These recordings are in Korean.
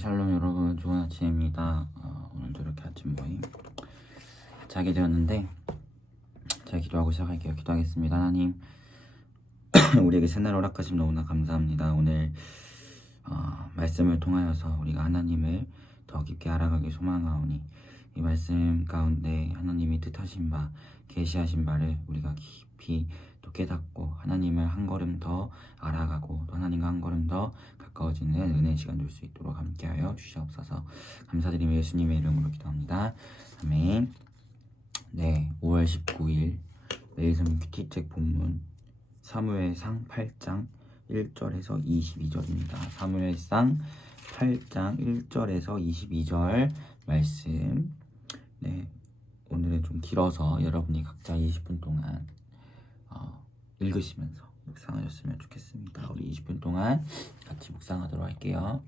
샬롬 여러분, 좋은 아침입니다. 오늘도 이렇게 아침 모임 자게 되었는데 제가 기도하고 시작할게요. 기도하겠습니다. 하나님, 우리에게 새날 허락하심 너무나 감사합니다. 오늘 말씀을 통하여서 우리가 하나님을 더 깊게 알아가기 소망하오니 이 말씀 가운데 하나님이 뜻하신 바, 계시하신 바를 우리가 깊이 또 깨닫고 하나님을 한 걸음 더 알아가고 또 하나님과 한 걸음 더 가까워지는 은혜의 시간 될 수 있도록 함께하여 주시옵소서. 감사드리며 예수님의 이름으로 기도합니다. 아멘. 네, 5월 19일 매일 성경 큐티책 본문 사무엘상 8장 1절에서 22절입니다. 사무엘상 8장 1절에서 22절 말씀. 네, 오늘은 좀 길어서 여러분이 각자 20분 동안 읽으시면서 묵상하셨으면 좋겠습니다. 우리 20분 동안 같이 묵상하도록 할게요.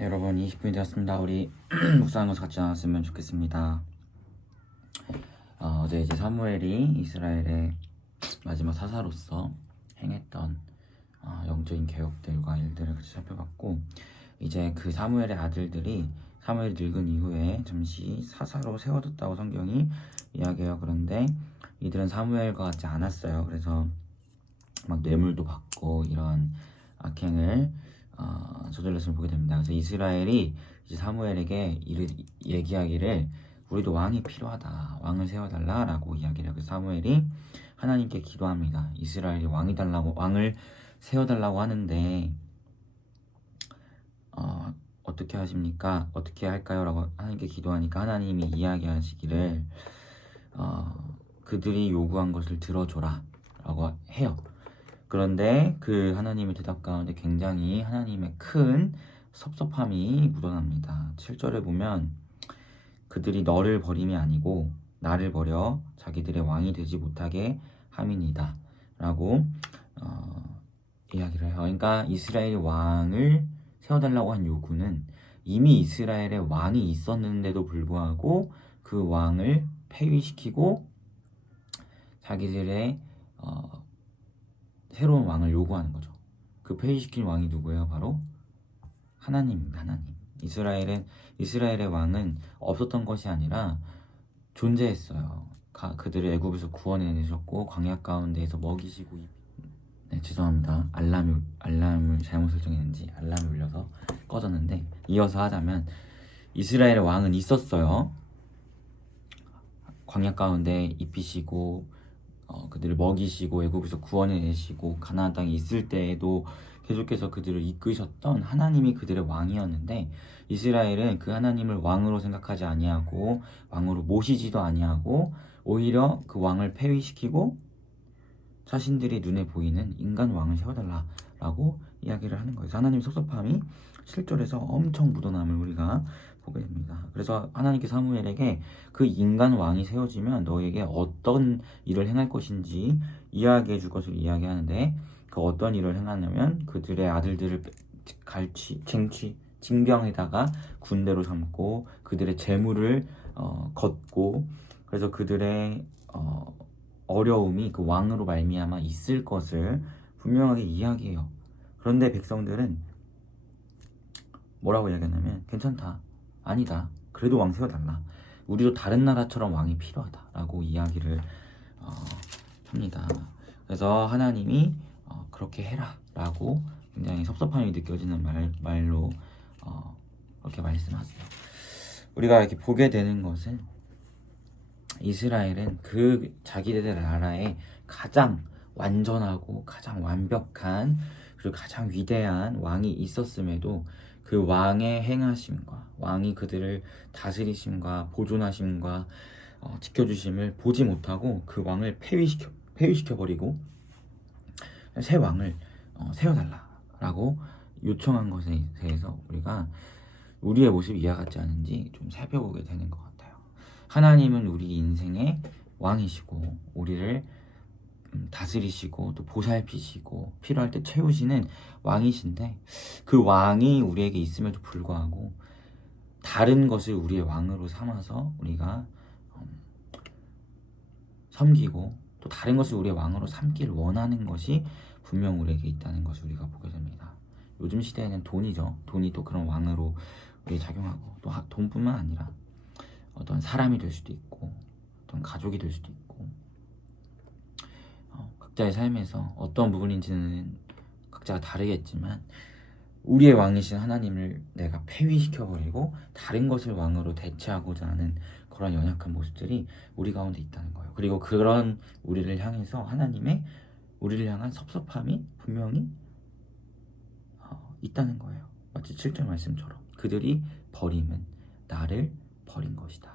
네, 여러분 20분이 되었습니다. 우리 묵상하는 것을 같이 나눴으면 좋겠습니다. 어제 이제 사무엘이 이스라엘의 마지막 사사로서 행했던 영적인 개혁들과 일들을 같이 살펴봤고, 이제 그 사무엘의 아들들이 사무엘이 늙은 이후에 잠시 사사로 세워졌다고 성경이 이야기해요. 그런데 이들은 사무엘과 같지 않았어요. 그래서 막 뇌물도 받고 이런 악행을 저질렀음을 보게 됩니다. 그래서 이스라엘이 이제 사무엘에게 얘기하기를 우리도 왕이 필요하다, 왕을 세워달라라고 이야기를 해요. 그래서 사무엘이 하나님께 기도합니다. 이스라엘이 왕을 세워달라고 하는데 어떻게 하십니까? 어떻게 할까요? 라고 하나님께 기도하니까 하나님이 이야기하시기를 그들이 요구한 것을 들어줘라 라고 해요. 그런데 그 하나님의 대답 가운데 굉장히 하나님의 큰 섭섭함이 묻어납니다. 7절에 보면 그들이 너를 버림이 아니고 나를 버려 자기들의 왕이 되지 못하게 함이니이다 라고 이야기를 해요. 그러니까 이스라엘 왕을 세워달라고 한 요구는 이미 이스라엘에 왕이 있었는데도 불구하고 그 왕을 폐위시키고 자기들의 새로운 왕을 요구하는 거죠. 그 폐위시킨 왕이 누구예요? 바로 하나님입니다. 하나님. 이스라엘의 왕은 없었던 것이 아니라 존재했어요. 그들을 애굽에서 구원해내셨고 광야 가운데에서 먹이시고. 네, 죄송합니다. 알람을 잘못 설정했는지 알람이 울려서 꺼졌는데, 이어서 하자면 이스라엘의 왕은 있었어요. 광야 가운데 입히시고 그들을 먹이시고 애굽에서 구원해내시고 가나안 땅에 있을 때에도 계속해서 그들을 이끄셨던 하나님이 그들의 왕이었는데, 이스라엘은 그 하나님을 왕으로 생각하지 아니하고 왕으로 모시지도 아니하고 오히려 그 왕을 폐위시키고 자신들이 눈에 보이는 인간 왕을 세워달라라고 이야기를 하는 거예요. 하나님의 섭섭함이 7절에서 엄청 묻어남을 우리가 보게 됩니다. 그래서 하나님께 사무엘에게 그 인간 왕이 세워지면 너에게 어떤 일을 행할 것인지 이야기해 줄 것을 이야기하는데, 그 어떤 일을 행하냐면 그들의 아들들을 징병에다가 군대로 삼고 그들의 재물을 걷고, 그래서 그들의 어려움이 그 왕으로 말미암아 있을 것을 분명하게 이야기해요. 그런데 백성들은 뭐라고 이야기하냐면 괜찮다, 아니다, 그래도 왕 세워달라, 우리도 다른 나라처럼 왕이 필요하다라고 이야기를 합니다. 그래서 하나님이 그렇게 해라 라고 굉장히 섭섭함이 느껴지는 말로 그렇게 말씀하세요. 우리가 이렇게 보게 되는 것은 이스라엘은 그 자기들 나라에 가장 완전하고 가장 완벽한 그리고 가장 위대한 왕이 있었음에도 그 왕의 행하심과 왕이 그들을 다스리심과 보존하심과 지켜주심을 보지 못하고 그 왕을 폐위시켜버리고 새 왕을 세워달라라고 요청한 것에 대해서 우리가 우리의 모습이 이와 같지 않은지 좀 살펴보게 되는 것 같아요. 하나님은 우리 인생의 왕이시고 우리를 다스리시고 또 보살피시고 필요할 때 채우시는 왕이신데, 그 왕이 우리에게 있음에도 불구하고 다른 것을 우리의 왕으로 삼아서 우리가 섬기고 또 다른 것을 우리의 왕으로 삼기를 원하는 것이 분명 우리에게 있다는 것을 우리가 보게 됩니다. 요즘 시대에는 돈이죠. 돈이 또 그런 왕으로 우리에 작용하고, 또 돈뿐만 아니라 어떤 사람이 될 수도 있고 어떤 가족이 될 수도 있고, 각자의 삶에서 어떤 부분인지는 각자가 다르겠지만 우리의 왕이신 하나님을 내가 폐위시켜버리고 다른 것을 왕으로 대체하고자 하는 그런 연약한 모습들이 우리 가운데 있다는 거예요. 그리고 그런 우리를 향해서 하나님의 우리를 향한 섭섭함이 분명히 있다는 거예요. 마치 7절 말씀처럼 그들이 버림은 나를 버린 것이다,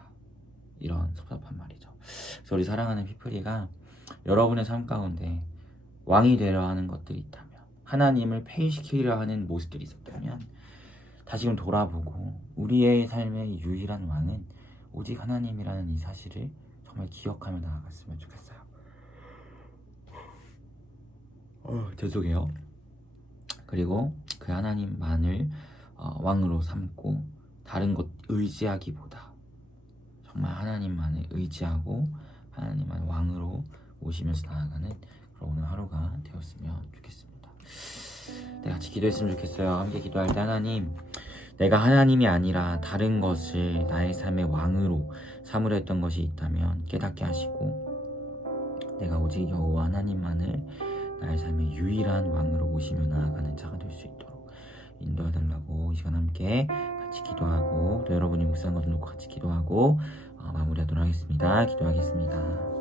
이런 섭섭한 말이죠. 그래서 우리 사랑하는 피플이가 여러분의 삶 가운데 왕이 되려 하는 것들이 있다면, 하나님을 폐위시키려 하는 모습들이 있었다면 다시금 돌아보고 우리의 삶의 유일한 왕은 오직 하나님이라는 이 사실을 정말 기억하며 나아갔으면 좋겠어요. 죄송해요. 그리고 그 하나님만을 왕으로 삼고 다른 것 의지하기보다 정말 하나님만을 의지하고 하나님만 왕으로 모시면서 나아가는 그런 오늘 하루가 되었으면 좋겠습니다. 네, 같이 기도했으면 좋겠어요. 함께 기도할 때 하나님, 내가 하나님이 아니라 다른 것을 나의 삶의 왕으로 삼으려 했던 것이 있다면 깨닫게 하시고 내가 오직 여호와 하나님만을 나의 삶의 유일한 왕으로 모시며 나아가는 자가 될 수 있도록 인도해달라고 이 시간 함께 같이 기도하고 또 여러분이 묵상한 것을 놓고 같이 기도하고 마무리하도록 하겠습니다. 기도하겠습니다.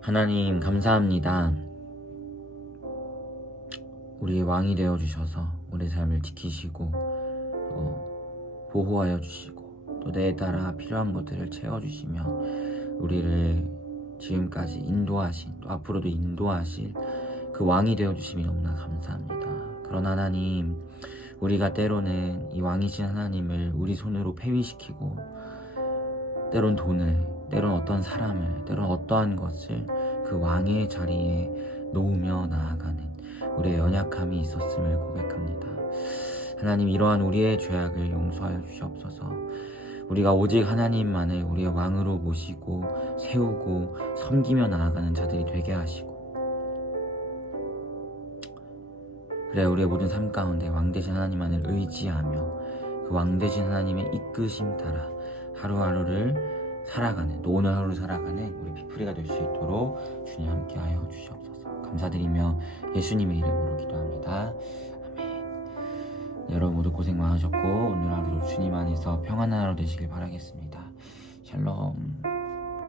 하나님 감사합니다. 우리의 왕이 되어주셔서 우리의 삶을 지키시고 보호하여 주시고 또 내에 따라 필요한 것들을 채워주시며 우리를 지금까지 인도하신 또 앞으로도 인도하실 그 왕이 되어주심이 너무나 감사합니다. 그러나 하나님, 우리가 때로는 이 왕이신 하나님을 우리 손으로 폐위시키고 때론 돈을, 때론 어떤 사람을, 때론 어떠한 것을 그 왕의 자리에 놓으며 나아가는 우리의 연약함이 있었음을 고백합니다. 하나님, 이러한 우리의 죄악을 용서하여 주시옵소서. 우리가 오직 하나님만을 우리의 왕으로 모시고 세우고 섬기며 나아가는 자들이 되게 하시고, 그래 우리의 모든 삶 가운데 왕 되신 하나님만을 의지하며 그 왕 되신 하나님의 이끄심 따라 하루하루를 살아가는, 또 오늘 하루를 살아가는 우리 피프리가 될 수 있도록 주님 함께하여 주시옵소서. 감사드리며 예수님의 이름으로 기도합니다. 아멘. 여러분 모두 고생 많으셨고 오늘 하루도 주님 안에서 평안한 하루 되시길 바라겠습니다. 샬롬.